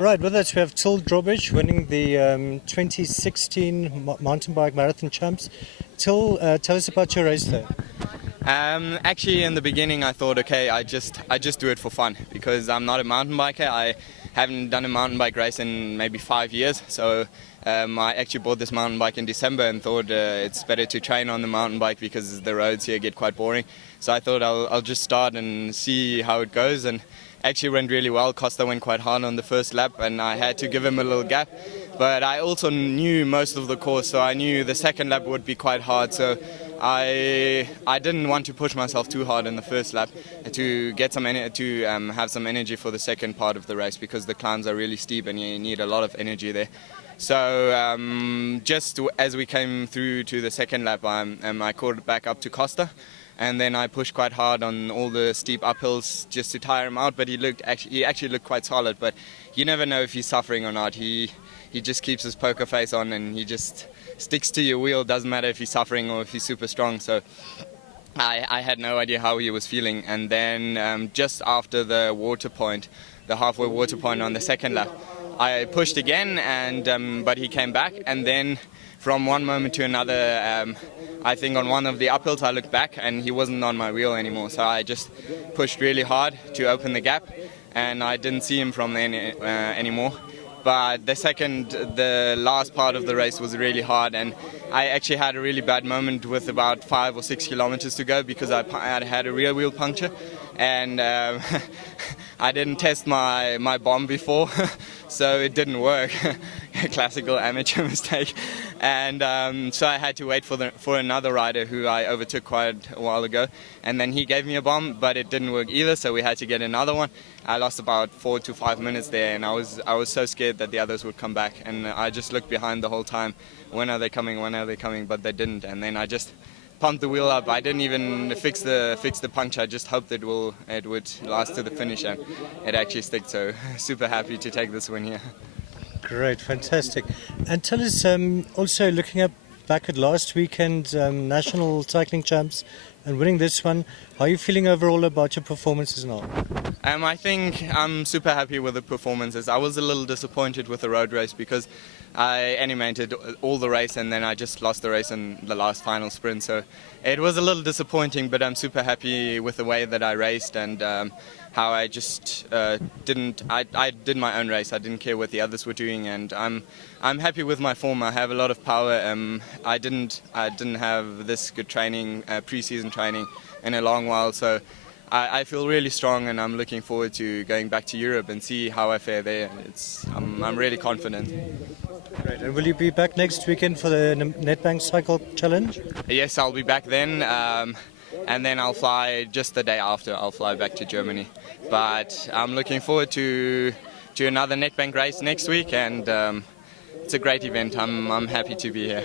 Right, with us we have Till Drobisch winning the 2016 mountain bike marathon champs. Till, tell us about your race there. Actually, in the beginning, I thought, okay, I just do it for fun because I'm not a mountain biker. I haven't done a mountain bike race in maybe 5 years. So I actually bought this mountain bike in December and thought it's better to train on the mountain bike because the roads here get quite boring. So I thought I'll just start and see how it goes, and actually went really well. Costa went quite hard on the first lap and I had to give him a little gap. But I also knew most of the course, so I knew the second lap would be quite hard. So I didn't want to push myself too hard in the first lap to get some have some energy for the second part of the race, because the climbs are really steep and you need a lot of energy there. So just as we came through to the second lap, I caught back up to Costa, and then I pushed quite hard on all the steep uphills just to tire him out. But he actually looked quite solid. But you never know if he's suffering or not. He just keeps his poker face on and he just sticks to your wheel. Doesn't matter if he's suffering or if he's super strong. So I had no idea how he was feeling. And then just after the water point, the halfway water point on the second lap, I pushed again, and but he came back. And then from one moment to another, I think on one of the uphills I looked back and he wasn't on my wheel anymore. So I just pushed really hard to open the gap, and I didn't see him from there anymore. But the last part of the race was really hard, and I actually had a really bad moment with about 5 or 6 kilometers to go because I had a rear wheel puncture, and I didn't test my bomb before, so it didn't work. Classical amateur mistake. And so I had to wait for another rider who I overtook quite a while ago, and then he gave me a bomb, but it didn't work either, so we had to get another one. I lost about 4 to 5 minutes there, and I was so scared that the others would come back, and I just looked behind the whole time. When are they coming? When are they coming? But they didn't, and then I just pumped the wheel up. I didn't even fix the puncture. I just hoped it would last to the finish, and it actually stuck. So super happy to take this win here. Great, fantastic. And tell us, also looking back at last weekend, national cycling champs, and winning this one, how are you feeling overall about your performances now? I think I'm super happy with the performances. I was a little disappointed with the road race because I animated all the race and then I just lost the race in the last final sprint. So it was a little disappointing, but I'm super happy with the way that I raced and how I just I did my own race. I didn't care what the others were doing, and I'm happy with my form. I have a lot of power. I didn't have this good training, pre-season training, in a long while. So I feel really strong, and I'm looking forward to going back to Europe and see how I fare there. I'm really confident. Great. And will you be back next weekend for the Netbank Cycle Challenge? Yes, I'll be back then. And then I'll fly just the day after. I'll fly back to Germany. But I'm looking forward to another Netbank race next week, and it's a great event. I'm happy to be here.